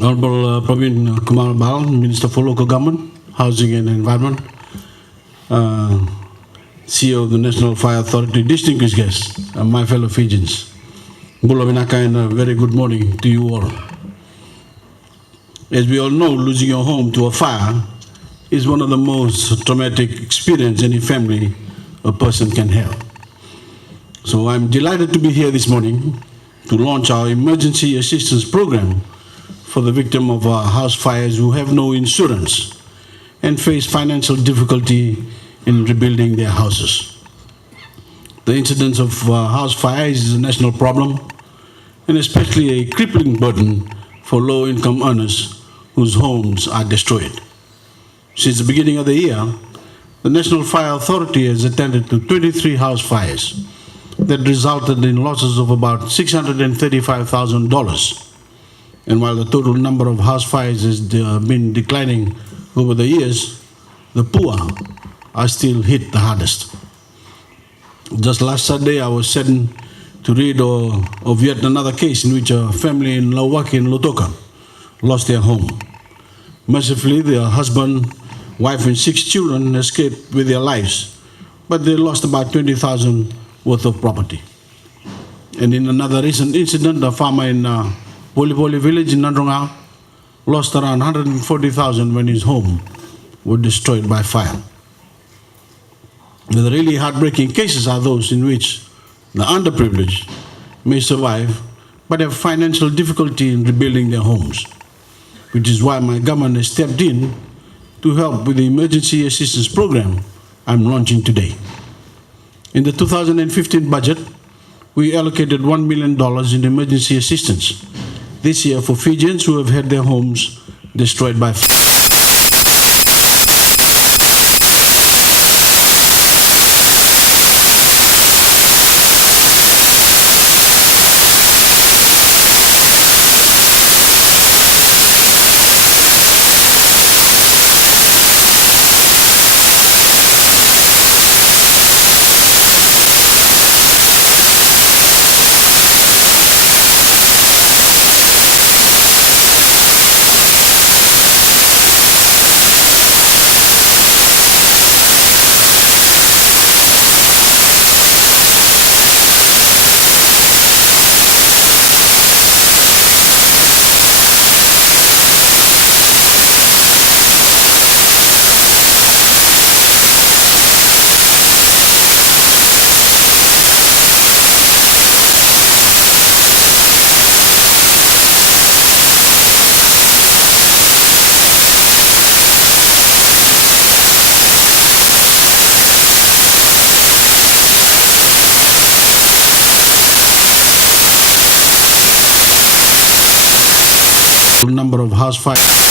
Honorable Praveen Kumar Bal, Minister for Local Government, Housing and Environment, CEO of the National Fire Authority, distinguished guests, and my fellow Fijians. Bula Vinaka, and a very good morning to you all. As we all know, losing your home to a fire is one of the most traumatic experiences any family or person can have. So I'm delighted to be here this morning to launch our emergency assistance program for the victim of house fires who have no insurance and face financial difficulty in rebuilding their houses. The incidence of house fires is a national problem and especially a crippling burden for low-income earners whose homes are destroyed. Since the beginning of the year, the National Fire Authority has attended to 23 house fires that resulted in losses of about $635,000. And while the total number of house fires has been declining over the years, the poor are still hit the hardest. Just last Saturday, I was saddened to read of yet another case in which a family in Lauwaki and Lautoka lost their home. Mercifully, their husband, wife, and 6 children escaped with their lives, but they lost about $20,000 worth of property. And in another recent incident, a farmer in Polipoli village in Nandronga lost around $140,000 when his home was destroyed by fire. The really heartbreaking cases are those in which the underprivileged may survive but have financial difficulty in rebuilding their homes, which is why my government has stepped in to help with the emergency assistance program I'm launching today. In the 2015 budget, we allocated $1 million in emergency assistance this year for Fijians who have had their homes destroyed by fire. Number of house fires.